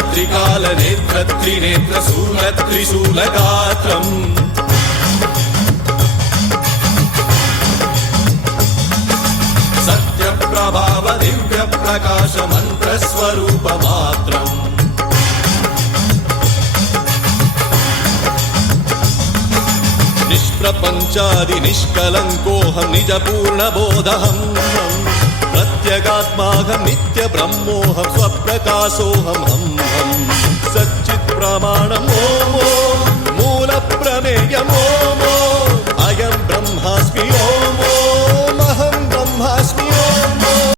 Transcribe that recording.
त्रिकालनेत्रत्रिनेत्रशूलत्रिशूलगात्रम् सत्यप्रभाव दिव्यप्रकाश मन्त्रस्वरूपमात्रम् निष्प्रपञ्चादि निष्कलङ्कोऽहं निजपूर्णबोधहं प्रत्यगात्माहं नित्यब्रह्मोऽहं स्वप्रकाशोऽहं हं सच्चित्प्रमाणम् ॐ मूलप्रमेयम् ॐ अयं ब्रह्मास्मि ॐ